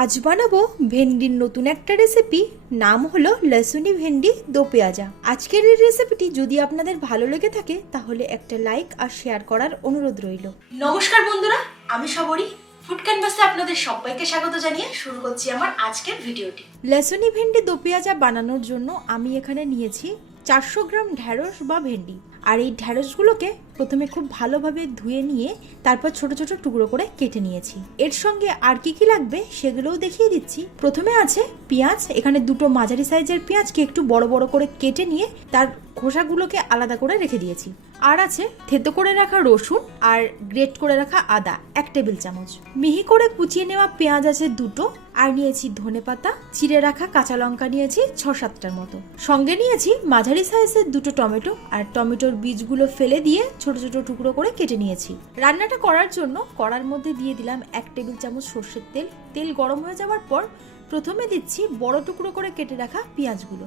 আজ বানাবো ভেন্ডির নতুন একটা রেসিপি নাম হলো লসুনি ভেন্ডি দো পেঁয়াজা। আজকের এই রেসিপিটি যদি আপনাদের ভালো লেগে থাকে তাহলে একটা লাইক আর শেয়ার করার অনুরোধ রইল। নমস্কার বন্ধুরা আমি সবরি। ফুড ক্যানভাসে আপনাদের সবাইকে স্বাগত জানিয়ে শুরু করছি আমার আজকের ভিডিওটি লসুনি ভেন্ডি দো পেঁয়াজা বানানোর জন্য আমি এখানে নিয়েছি চারশো গ্রাম ঢ্যাঁড়স বা ভেন্ডি। আর এই ঢ্যাঁড়সগুলোকে প্রথমে খুব ভালোভাবে ধুয়ে নিয়ে তারপর ছোট ছোট টুকরো করে কেটে নিয়েছি। এর সঙ্গে আর কি কি লাগবে সেগুলোও দেখিয়ে দিচ্ছি। প্রথমে আছে পেঁয়াজ, এখানে দুটো মাঝারি সাইজের পেঁয়াজকে একটু বড় বড় করে কেটে নিয়ে তার খোসাগুলোকে আলাদা করে রেখে দিয়েছি। আর আছে থেতো করে রাখা রসুন আর গ্রেট করে রাখা আদা, এক টেবিল চামচ। মিহি করে কুচিয়ে নেওয়া পেঁয়াজ আছে দুটো, আর নিয়েছি ধনে পাতা, চিড়ে রাখা কাঁচা লঙ্কা নিয়েছি ছ সাতটার মতো। সঙ্গে নিয়েছি মাঝারি সাইজের দুটো টমেটো, আর টমেটোর বীজগুলো ফেলে দিয়ে ছোট ছোট ছোট টুকরো করে কেটে নিয়েছি। রান্নাটা করার জন্য কড়ার মধ্যে দিয়ে দিলাম এক টেবিল চামচ সর্ষের তেল। তেল গরম হয়ে যাওয়ার পর প্রথমে দিচ্ছি বড় টুকরো করে কেটে রাখা পেঁয়াজগুলো।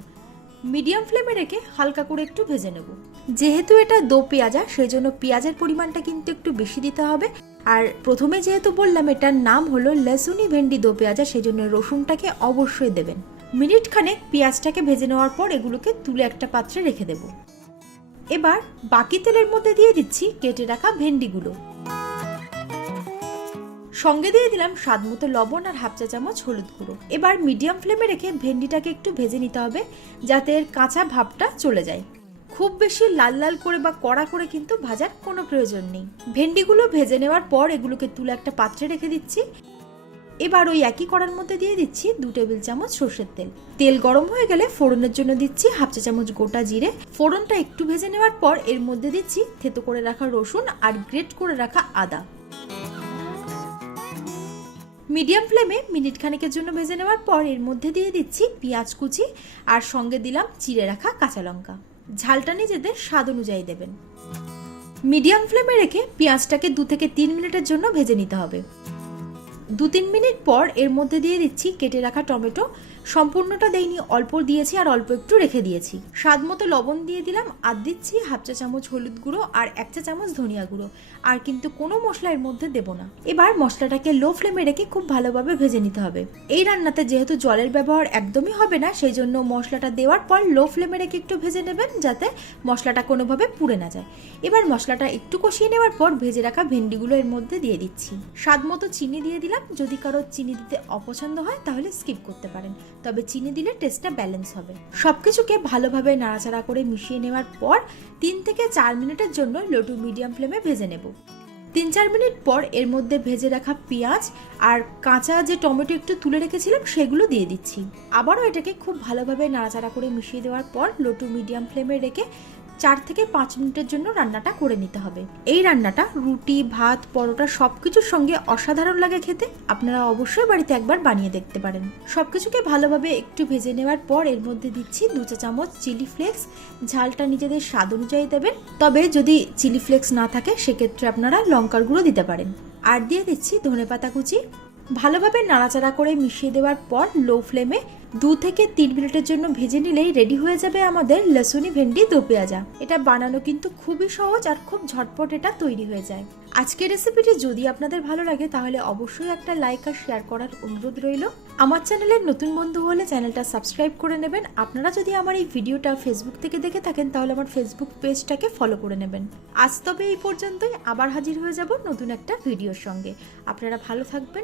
মিডিয়াম ফ্লেমে রেখে হালকা করে একটু ভেজে নেব। যেহেতু এটা দো পেঁয়াজা সেই জন্য পেঁয়াজের পরিমাণটা কিন্তু একটু বেশি দিতে হবে। আর প্রথমে যেহেতু বললাম এটার নাম হলো লেসুনি ভেন্ডি দো পেঁয়াজা সেই জন্য রসুনটাকে অবশ্যই দেবেন। মিনিট খানেক পেঁয়াজটাকে ভেজে নেওয়ার পর এগুলোকে তুলে একটা পাত্রে রেখে দেব। এবার বাকি তেলের মধ্যে দিয়ে দিচ্ছি কেটে রাখা ভেন্ডিগুলো। সঙ্গে দিয়ে দিলাম স্বাদ মতো লবণ আর হাফ চা চামচ হলুদ গুঁড়ো। এবার মিডিয়াম ফ্লেমে রেখে ভেন্ডিটাকে একটু ভেজে নিতে হবে, যাতে এর কাঁচা ভাবটা চলে যায়। খুব বেশি লাল লাল করে বা কড়া করে কিন্তু ভাজার কোনো প্রয়োজন নেই। ভেন্ডিগুলো ভেজে নেওয়ার পর এগুলোকে তুলে একটা পাত্রে রেখে দিচ্ছি। এবার ওই একই কড়ার মধ্যে দিয়ে দিচ্ছি দু টেবিল চামচ সর্ষের তেল। তেল গরম হয়ে গেলে ফোড়নের জন্য দিচ্ছি হাফ চা চামচ গোটা জিরে। ফোড়নটা একটু ভেজে নেওয়ার পর এর মধ্যে দিচ্ছি থেতো করে রাখা রসুন আর গ্রেট করে রাখা আদা। মিডিয়াম ফ্লেমে মিনিট খানেকের জন্য ভেজে নেওয়ার পর এর মধ্যে দিয়ে দিচ্ছি পেঁয়াজ কুচি আর সঙ্গে দিলাম চিড়ে রাখা কাঁচা লঙ্কা। ঝালটা নিজেদের স্বাদ অনুযায়ী দেবেন। মিডিয়াম ফ্লেমে রেখে পেঁয়াজটাকে দু থেকে তিন মিনিটের জন্য ভেজে নিতে হবে। দু তিন মিনিট পর এর মধ্যে দিয়ে দিচ্ছি কেটে রাখা টমেটো। সম্পূর্ণটা দেইনি, অল্প দিয়েছি আর অল্প একটু রেখে দিয়েছি। স্বাদ মতো লবণ দিয়ে দিলাম, আর দিচ্ছি হাফ চা চামচ হলুদ গুঁড়ো আর এক চা চামচ ধনিয়া গুঁড়ো। আর কিন্তু কোনো মশলা এর মধ্যে দেবো না। এবার মশলাটাকে লো ফ্লেমে রেখে খুব ভালোভাবে ভেজে নিতে হবে। এই রান্নাতে যেহেতু জলের ব্যবহার একদমই হবে না সেই জন্য মশলাটা দেওয়ার পর লো ফ্লেমে রেখে একটু ভেজে নেবেন যাতে মশলাটা কোনোভাবে পুড়ে না যায়। এবার মশলাটা একটু কষিয়ে নেওয়ার পর ভেজে রাখা ভেন্ডিগুলো এর মধ্যে দিয়ে দিচ্ছি। স্বাদ মতো চিনি দিয়ে দিলাম যদি কারও চিনি দিতে অপছন্দ হয়, তাহলে স্কিপ করতে পারেন। তবে চিনি দিলে টেস্টটা ব্যালেন্স হবে। সবকিছুকে ভালোভাবে নাড়াচাড়া করে মিশিয়ে নেওয়ার পর তিন থেকে চার মিনিটের জন্য লো টু মিডিয়াম ফ্লেমে ভেজে নেব। তিন চার মিনিট পর এর মধ্যে ভেজে রাখা পেঁয়াজ আর কাঁচা যে টমেটো একটু তুলে রেখেছিলাম, সেগুলো দিয়ে দিচ্ছি। আবারও এটাকে খুব ভালোভাবে নাড়াচাড়া করে মিশিয়ে দেওয়ার পর লো টু মিডিয়াম ফ্লেমে রেখে চার থেকে পাঁচ মিনিটের জন্য রান্নাটা করে নিতে হবে। এই রান্নাটা রুটি, ভাত, পরোটা সব কিছুর সঙ্গে অসাধারণ লাগে খেতে। আপনারা অবশ্যই বাড়িতে একবার বানিয়ে দেখতে পারেন। সব কিছুকে ভালোভাবে একটু ভেজে নেওয়ার পর এর মধ্যে দিচ্ছি দু চা চামচ চিলি ফ্লেক্স। ঝালটা নিজেদের স্বাদ অনুযায়ী দেবেন। তবে যদি চিলি ফ্লেক্স না থাকে, সেক্ষেত্রে আপনারা লঙ্কার গুঁড়ো দিতে পারেন। আর দিয়ে দিচ্ছি ধনেপাতা কুচি। ভালোভাবে নাড়াচাড়া করে মিশিয়ে দেওয়ার পর লো ফ্লেমে দু থেকে তিন মিনিটের জন্য ভেজে নিলেই রেডি হয়ে যাবে আমাদের লসুনি ভেন্ডি দো পেঁয়াজা। এটা বানানো কিন্তু খুবই সহজ আর খুব ঝটপট এটা তৈরি হয়ে যায়। আজকের রেসিপিটি যদি আপনাদের ভালো লাগে, তাহলে অবশ্যই একটা লাইক আর শেয়ার করার অনুরোধ রইল। আমার চ্যানেলের নতুন বন্ধু হলে চ্যানেলটা সাবস্ক্রাইব করে নেবেন। আপনারা যদি আমার এই ভিডিওটা ফেসবুক থেকে দেখে থাকেন, তাহলে আমার ফেসবুক পেজটাকে ফলো করে নেবেন। আজ তবে এই পর্যন্তই। আবার হাজির হয়ে যাব নতুন একটা ভিডিওর সঙ্গে। আপনারা ভালো থাকবেন